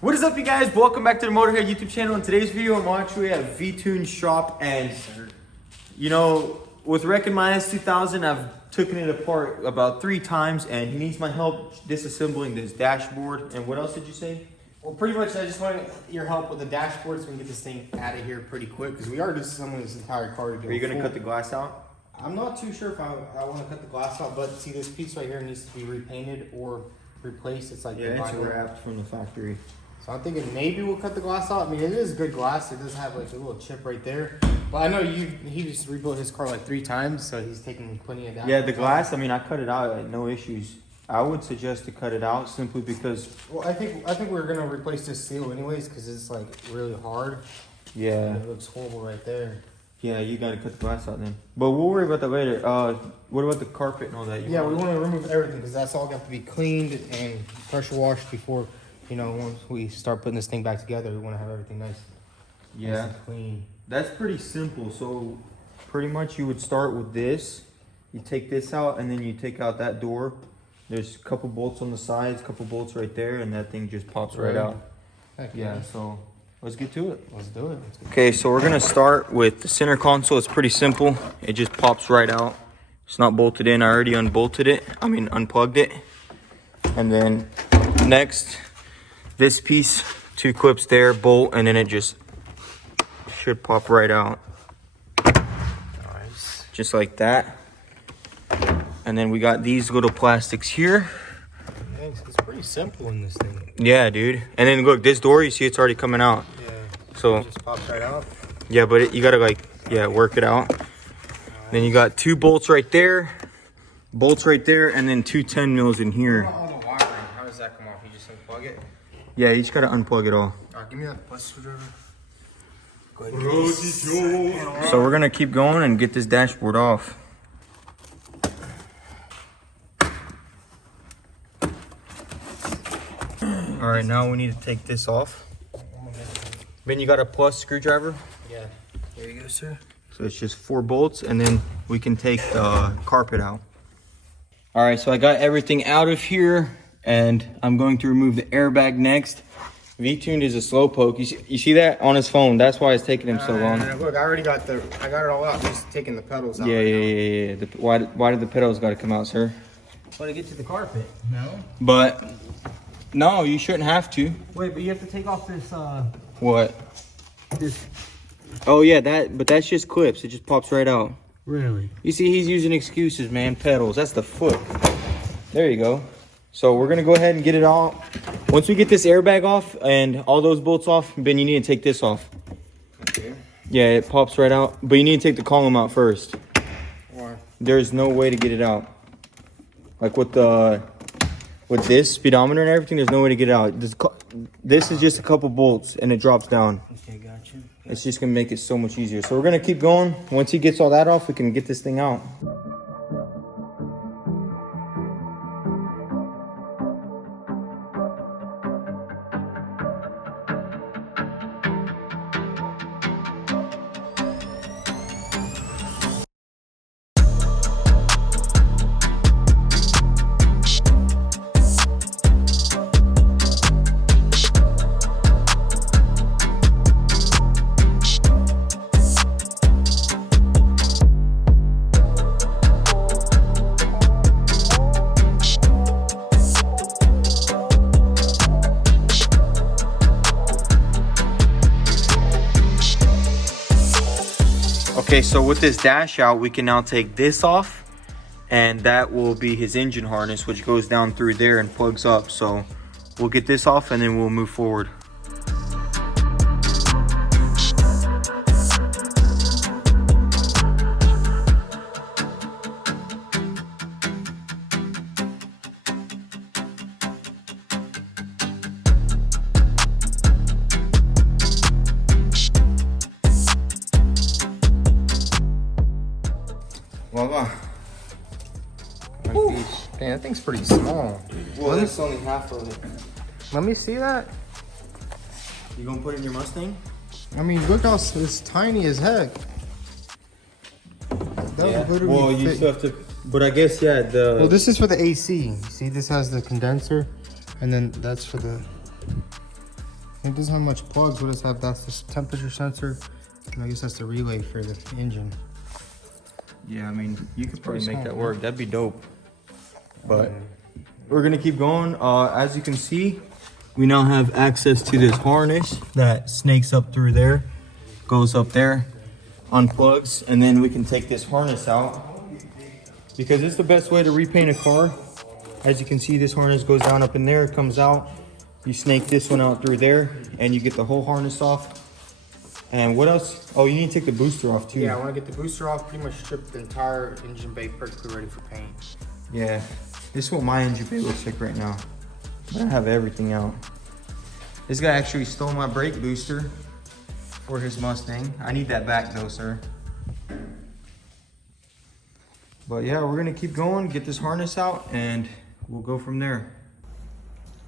What is up, you guys? Welcome back to the Motorhead YouTube channel. In today's video, I'm actually at V-Tune shop, and you know, with wrecking my S2000, I've taken it apart about 3 times, and he needs my help disassembling this dashboard. And what else did you say? Well, pretty much I just want your help with the dashboard so we can get this thing out of here pretty quick, because we are disassembling this entire car to do. Are you gonna cut the glass out? I'm not too sure if I want to cut the glass out, but see, this piece right here needs to be repainted or replaced. It's like yeah, it's wrapped from the factory. So I'm thinking maybe we'll cut the glass out. I mean, it is good glass. It does have like a little chip right there. But I know he just rebuilt his car like 3 times, so he's taking plenty of damage. Yeah, the glass, I mean, I cut it out, no issues. I would suggest to cut it out simply because... Well, I think we're going to replace this seal anyways, because it's like really hard. Yeah. And it looks horrible right there. Yeah, you got to cut the glass out then. But we'll worry about that later. What about the carpet and all that? Yeah, we want to remove everything, because that's all got to be cleaned and pressure washed before, you know, once we start putting this thing back together. We want to have everything nice and clean. That's pretty simple. So pretty much you would start with this. You take this out, and then you take out that door. There's a couple bolts on the sides, a couple bolts right there, and that thing just pops right out. Heck yeah, so let's get to it. Let's do it. Okay, so we're gonna start with the center console. It's pretty simple. It just pops right out. It's not bolted in. I already unbolted it. Unplugged it. And then next, this piece, 2 clips there, bolt, and then it just should pop right out. Nice. Just like that. And then we got these little plastics here. Thanks. It's pretty simple in this thing. Yeah, dude. And then look, this door, you see it's already coming out. Yeah. So it just pops right out. Yeah, but you gotta work it out. Nice. Then you got 2 bolts right there, and then 2 10 mils in here. All the wiring, how does that come off? You just unplug it? Yeah, you just gotta unplug it all. Alright, give me that bus screwdriver. Go ahead. So we're gonna keep going and get this dashboard off. All right, now we need to take this off. Ben, you got a plus screwdriver? Yeah. There you go, sir. So it's just 4 bolts, and then we can take the carpet out. All right, so I got everything out of here, and I'm going to remove the airbag next. V-Tuned is a slowpoke. You see that on his phone? That's why it's taking him so long. Look, I already got it all out. Just taking the pedals out. Yeah. Why did the pedals got to come out, sir? Well, to get to the carpet. No. But no, you shouldn't have to. Wait, but you have to take off this. What? This. Oh yeah, but that's just clips. It just pops right out. Really? You see, he's using excuses, man. Pedals. That's the foot. There you go. So we're gonna go ahead and get it all. Once we get this airbag off and all those bolts off, Ben, you need to take this off. Okay. Yeah, it pops right out, but you need to take the column out first. Why? There's no way to get it out. Like with this speedometer and everything, there's no way to get it out. This is just a couple bolts and it drops down. Okay, gotcha. It's just gonna make it so much easier. So we're gonna keep going. Once he gets all that off, we can get this thing out. Okay, so with this dash out, we can now take this off, and that will be his engine harness, which goes down through there and plugs up. So we'll get this off and then we'll move forward. Voila. Man, that thing's pretty small. Well, that's only half of it. Let me see that. You gonna put it in your Mustang? I mean, look how it's tiny as heck. Yeah. Well, you still have to, but I guess, yeah, Well, this is for the AC. See, this has the condenser, and then that's for the... It doesn't have much plugs. What does have? That's the temperature sensor. And I guess that's the relay for the engine. Yeah, I mean, you could probably make small, that man. work. That'd be dope. But we're gonna keep going. As you can see, we now have access to this harness that snakes up through there, goes up there, unplugs, and then we can take this harness out because it's the best way to repaint a car. As you can see, this harness goes down up in there, it comes out. You snake this one out through there, and you get the whole harness off. And what else? Oh, you need to take the booster off too. Yeah, I want to get the booster off, pretty much strip the entire engine bay perfectly ready for paint. Yeah, this is what my engine bay looks like right now. But I have everything out. This guy actually stole my brake booster for his Mustang. I need that back though, sir. But yeah, we're gonna keep going, get this harness out, and we'll go from there.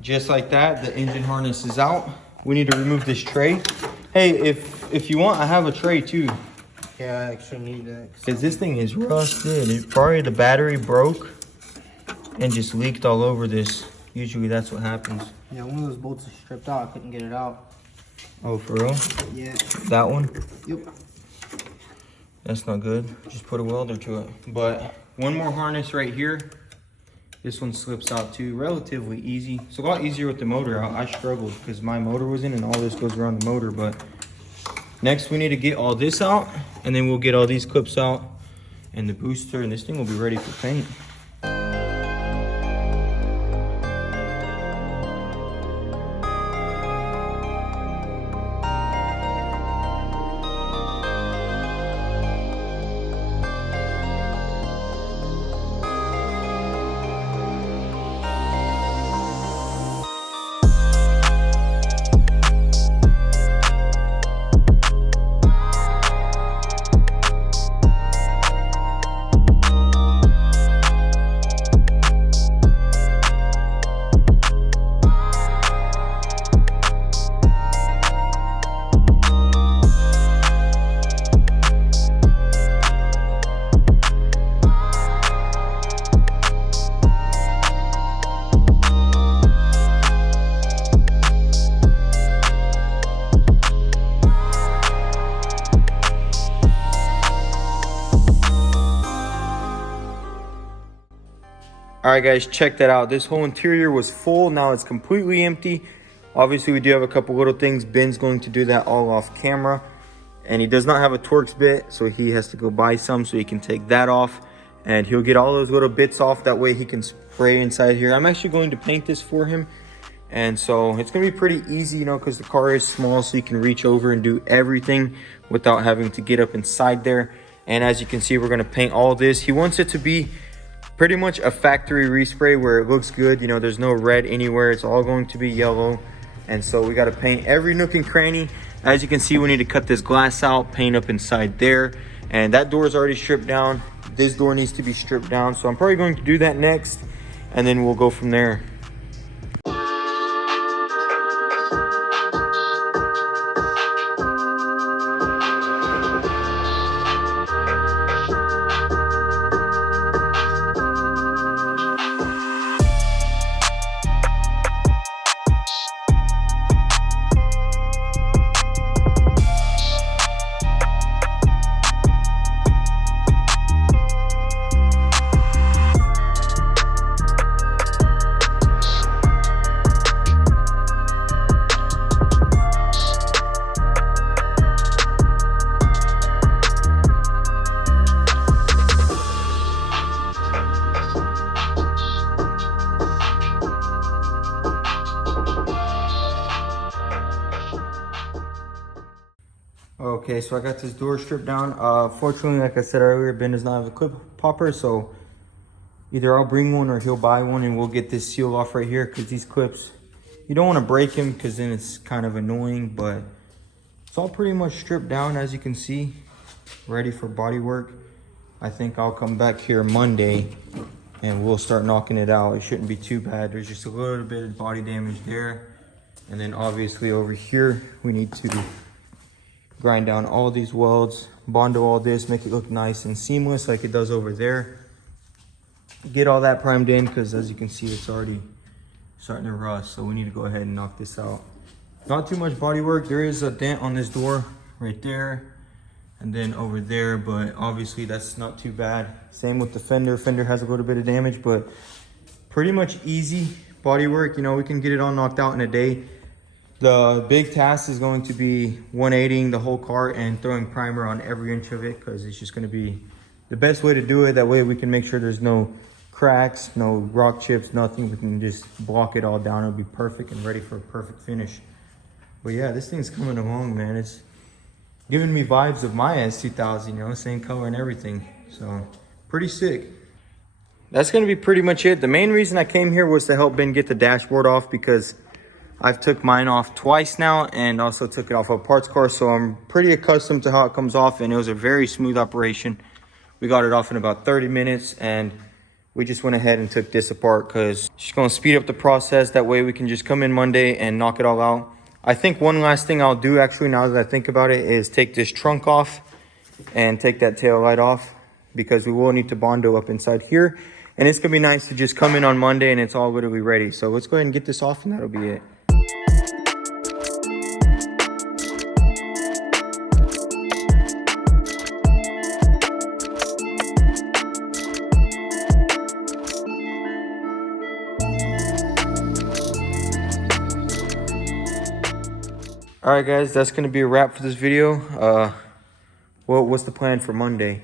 Just like that, the engine harness is out. We need to remove this tray. Hey, if you want, I have a tray too. Yeah, I actually need that. Cause this thing is rusted. It probably the battery broke and just leaked all over this. Usually that's what happens. Yeah, one of those bolts is stripped out. I couldn't get it out. Oh, for real? Yeah. That one? Yep. That's not good. Just put a welder to it. But one more harness right here. This one slips out too, relatively easy. It's a lot easier with the motor out. I struggled because my motor was in and all this goes around the motor. But next we need to get all this out, and then we'll get all these clips out and the booster, and this thing will be ready for paint. All right, guys, check that out. This whole interior was full. Now it's completely empty. Obviously, we do have a couple little things. Ben's going to do that all off camera. And he does not have a Torx bit, so he has to go buy some so he can take that off. And he'll get all those little bits off. That way he can spray inside here. I'm actually going to paint this for him. And so it's going to be pretty easy, you know, because the car is small, so you can reach over and do everything without having to get up inside there. And as you can see, we're going to paint all this. He wants it to be pretty much a factory respray where it looks good. You know, there's no red anywhere. It's all going to be yellow. And so we got to paint every nook and cranny. As you can see, we need to cut this glass out, paint up inside there. And that door is already stripped down. This door needs to be stripped down. So I'm probably going to do that next, and then we'll go from there. Okay, so I got this door stripped down. Fortunately, like I said earlier, Ben does not have a clip popper, so either I'll bring one or he'll buy one, and we'll get this seal off right here, because these clips, you don't want to break them because then it's kind of annoying. But it's all pretty much stripped down, as you can see, ready for body work. I think I'll come back here Monday and we'll start knocking it out. It shouldn't be too bad. There's just a little bit of body damage there, and then obviously over here we need to grind down all these welds, bondo all this, make it look nice and seamless like it does over there. Get all that primed in, because as you can see, it's already starting to rust, so we need to go ahead and knock this out. Not too much body work. There is a dent on this door right there and then over there, but obviously that's not too bad. Same with the fender. Fender has a little bit of damage, but pretty much easy body work. You know, we can get it all knocked out in a day. The big task is going to be 180ing the whole car and throwing primer on every inch of it, because it's just going to be the best way to do it. That way we can make sure there's no cracks, no rock chips, nothing. We can just block it all down. It'll be perfect and ready for a perfect finish. But yeah, this thing's coming along, man. It's giving me vibes of my S2000, you know, same color and everything. So pretty sick. That's going to be pretty much it. The main reason I came here was to help Ben get the dashboard off, because I've took mine off twice now and also took it off a parts car. So I'm pretty accustomed to how it comes off, and it was a very smooth operation. We got it off in about 30 minutes and we just went ahead and took this apart because it's just going to speed up the process. That way we can just come in Monday and knock it all out. I think one last thing I'll do, actually, now that I think about it, is take this trunk off and take that tail light off, because we will need to Bondo up inside here. And it's going to be nice to just come in on Monday and it's all literally ready. So let's go ahead and get this off and that'll be it. All right, guys, that's going to be a wrap for this video. What's the plan for Monday?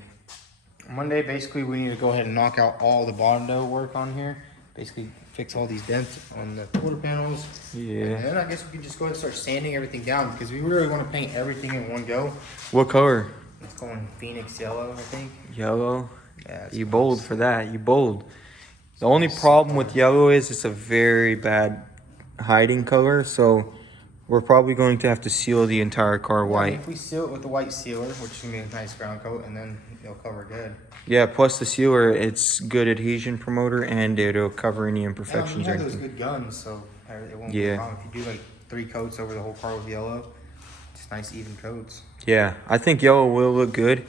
Monday, basically, we need to go ahead and knock out all the Bondo work on here. Basically, fix all these dents on the quarter panels. Yeah. And then I guess we can just go ahead and start sanding everything down, because we really want to paint everything in one go. What color? It's going Phoenix yellow, I think. Yellow? Yeah. You bold for that. You bold. The only problem with yellow is it's a very bad hiding color, so we're probably going to have to seal the entire car white. If we seal it with the white sealer, which is going to be a nice ground coat, and then it'll cover good. Yeah, plus the sealer, it's good adhesion promoter, and it'll cover any imperfections. Yeah, or we have those anything. good guns, so it won't be a problem. If you do like 3 coats over the whole car with yellow, it's nice even coats. Yeah, I think yellow will look good.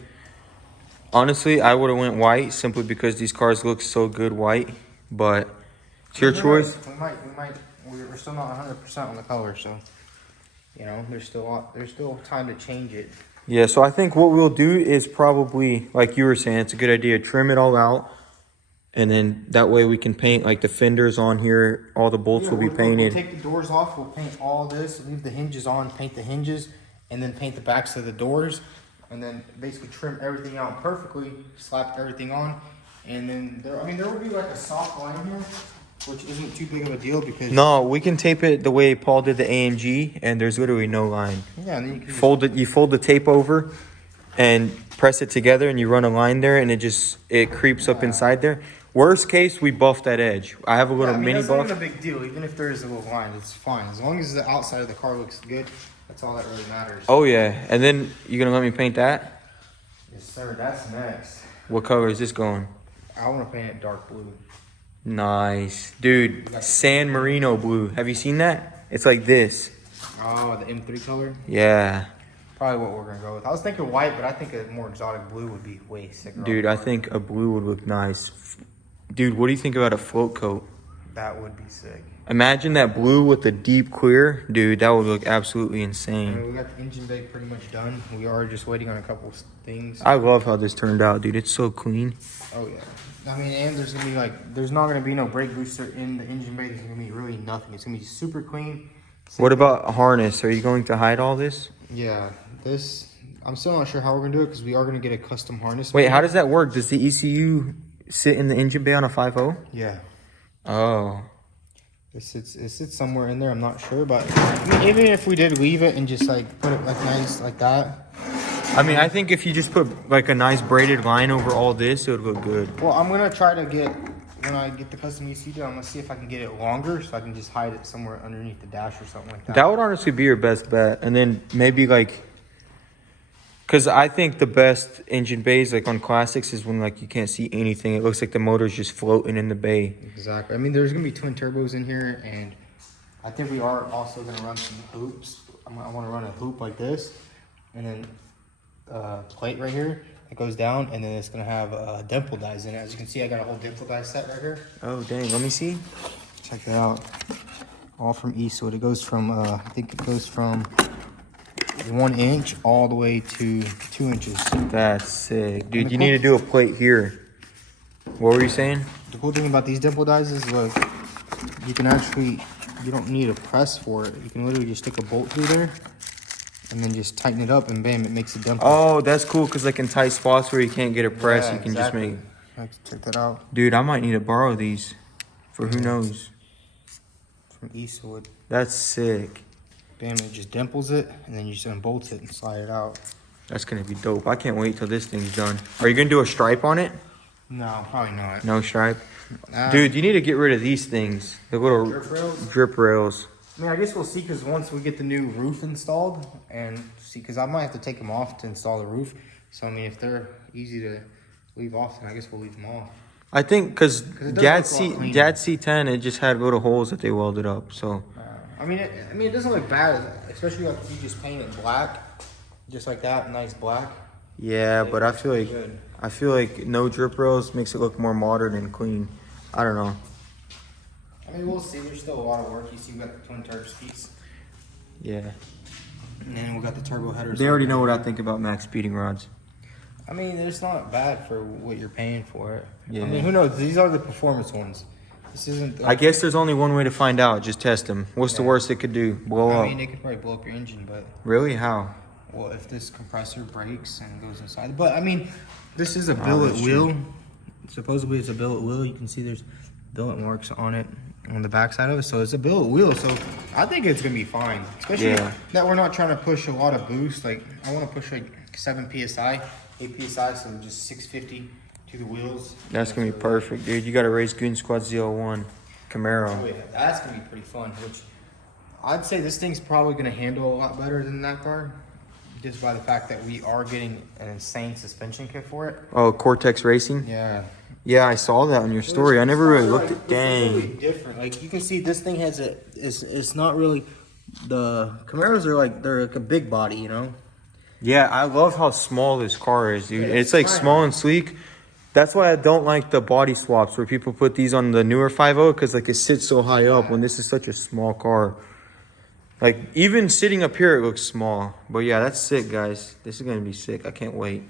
Honestly, I would have went white simply because these cars look so good white, but it's your choice. We're still not 100% on the color, so you know, there's still time to change it. Yeah, so I think what we'll do is probably, like you were saying, it's a good idea, trim it all out, and then that way we can paint like the fenders on here. All the bolts will be painted. We'll take the doors off, we'll paint all this, leave the hinges on, paint the hinges, and then paint the backs of the doors, and then basically trim everything out perfectly, slap everything on, and then there will be like a soft line here, which isn't too big of a deal because... No, we can tape it the way Paul did the AMG, and there's literally no line. Yeah, and then you can fold it. You fold the tape over and press it together, and you run a line there, and it creeps up inside there. Worst case, we buff that edge. I have a little mini that's buff. That's not a big deal. Even if there is a little line, it's fine. As long as the outside of the car looks good, that's all that really matters. Oh, yeah. And then you're going to let me paint that? Yes, sir. That's next. What color is this going? I want to paint it dark blue. Nice. Dude, San Marino blue. Have you seen that? It's like this. Oh, the M3 color? Yeah. Probably what we're going to go with. I was thinking white, but I think a more exotic blue would be way sicker. Dude, I think a blue would look nice. Dude, what do you think about a float coat? That would be sick. Imagine that blue with the deep clear. Dude, that would look absolutely I insane. mean, we got the engine bay pretty much done. We are just waiting on a couple things. I love how this turned out, dude. It's so clean. Oh, yeah. I mean, and there's going to be there's not going to be no brake booster in the engine bay. There's going to be really nothing. It's going to be super clean. What about a harness? Are you going to hide all this? Yeah, I'm still not sure how we're going to do it because we are going to get a custom harness. Wait, how does that work? Does the ECU sit in the engine bay on a 5.0? Yeah. Oh. It sits somewhere in there. I'm not sure, but I mean, even if we did leave it and just put it nice like that. I mean, I think if you just put a nice braided line over all this, it would look good. Well, I'm going to try to when I get the custom ECU, I'm going to see if I can get it longer so I can just hide it somewhere underneath the dash or something like that. That would honestly be your best bet. And then maybe because I think the best engine bays on classics is when you can't see anything. It looks like the motor's just floating in the bay. Exactly. I mean, there's going to be twin turbos in here, and I think we are also going to run some hoops. I want to run a hoop like this, and then plate right here that goes down, and then it's going to have dimple dies in it. As you can see, I got a whole dimple die set right here. Oh, dang. Let me see. Check that out. All from Eastwood. It goes from, I think it goes from 1 inch all the way to 2 inches. That's sick. Dude, you need to do a plate here. What were you saying? The cool thing about these dimple dies is, look, you can actually, you don't need a press for it. You can literally just stick a bolt through there and then just tighten it up and bam, it makes a dimple. Oh, that's cool because like in tight spots where you can't get a press, Yeah, you can exactly. just make... Check that out. Dude, I might need to borrow these for who knows. From Eastwood. That's sick. Bam, it just dimples it and then you just unbolt it and slide it out. That's gonna be dope. I can't wait till this thing's done. Are you gonna do a stripe on it? No, probably not. No stripe? Dude, you need to get rid of these things. The little Drip rails? drip rails. I mean, I guess we'll see because once we get the new roof installed and see, because I might have to take them off to install the roof. So, I mean, if they're easy to leave off, then I guess we'll leave them off. I think because it does Dad's look a lot cleaner. Dad's C10, it just had little holes that they welded up. So I mean, it doesn't look bad, especially like if you just paint it black, just like that, nice black. yeah, but I feel like good. no drip rails makes it look more modern and clean. I don't know. I mean, we'll see. There's still a lot of work. You see, we got the twin turbo speeds, Yeah, and then we got the turbo headers. they already know what I think about max speeding rods. I mean, it's not bad for what you're paying for it. Yeah. I mean, who knows? These are the performance ones. This isn't. I guess there's only one way to find out. Just test them. What's the Yeah. worst it could do? Blow I up. mean, it could probably blow up your engine, but Really? How? well, if this compressor breaks and goes inside. But I mean, this is a Oh, billet that's wheel. Supposedly, it's a billet wheel. You can see there's billet marks on it on the back side of it. So it's a billet wheel. So I think it's gonna be fine. Especially Yeah. that we're not trying to push a lot of boost. Like I want to push like 7 psi, 8 psi, so just 650 to the wheels. That's gonna be perfect, dude. You gotta raise Goon Squad Z01 Camaro. Oh, yeah, that's gonna be pretty fun. Which I'd say this thing's probably gonna handle a lot better than that car, just by the fact that we are getting an insane suspension kit for it. Oh, Cortex Racing. Yeah. Yeah, I saw that on your story. I never really looked at. It's really Dang. different. Like you can see, this thing has it's not really. The Camaros are like they're like a big body, you know. Yeah, I love how small this car is, dude. Yeah, It's like tiny. small and sleek. That's why I don't like the body swaps where people put these on the newer 5.0 because like it sits so high up when this is such a small car. Like even sitting up here, it looks small. But yeah, that's sick, guys. This is gonna be sick. I can't wait.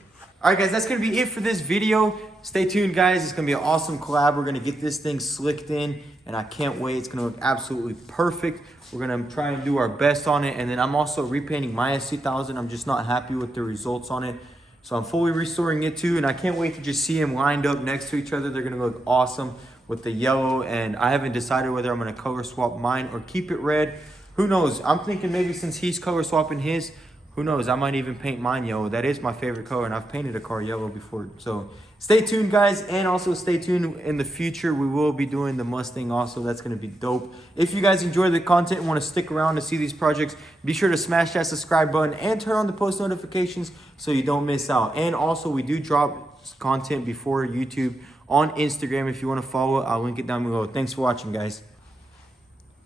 All right, guys, that's gonna be it for this video. Stay tuned, guys. It's gonna be an awesome collab. We're gonna get this thing slicked in, and I can't wait. It's gonna look absolutely perfect. We're gonna try and do our best on it, and then I'm also repainting my S2000. I'm just not happy with the results on it, so I'm fully restoring it too. And I can't wait to just see them lined up next to each other. They're gonna look awesome with the yellow, and I haven't decided whether I'm gonna color swap mine or keep it red. Who knows? I'm thinking maybe since he's color swapping his, who knows? I might even paint mine yellow. That is my favorite color, and I've painted a car yellow before. So stay tuned, guys, and also stay tuned in the future. We will be doing the Mustang also. That's going to be dope. If you guys enjoy the content and want to stick around to see these projects, be sure to smash that subscribe button and turn on the post notifications so you don't miss out. And also, we do drop content before YouTube on Instagram. If you want to follow it, I'll link it down below. Thanks for watching, guys.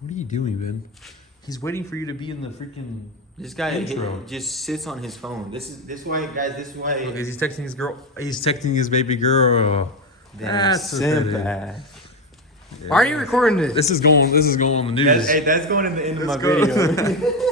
What are you doing, man? He's waiting for you to be in the freaking. This guy Intro. just sits on his phone. This is why, guys. This is why. Look, he's texting his girl. He's texting his baby girl. That's simple. pathetic. Why are you recording this? This is going on the news. That's going in the end of my Let's go. video.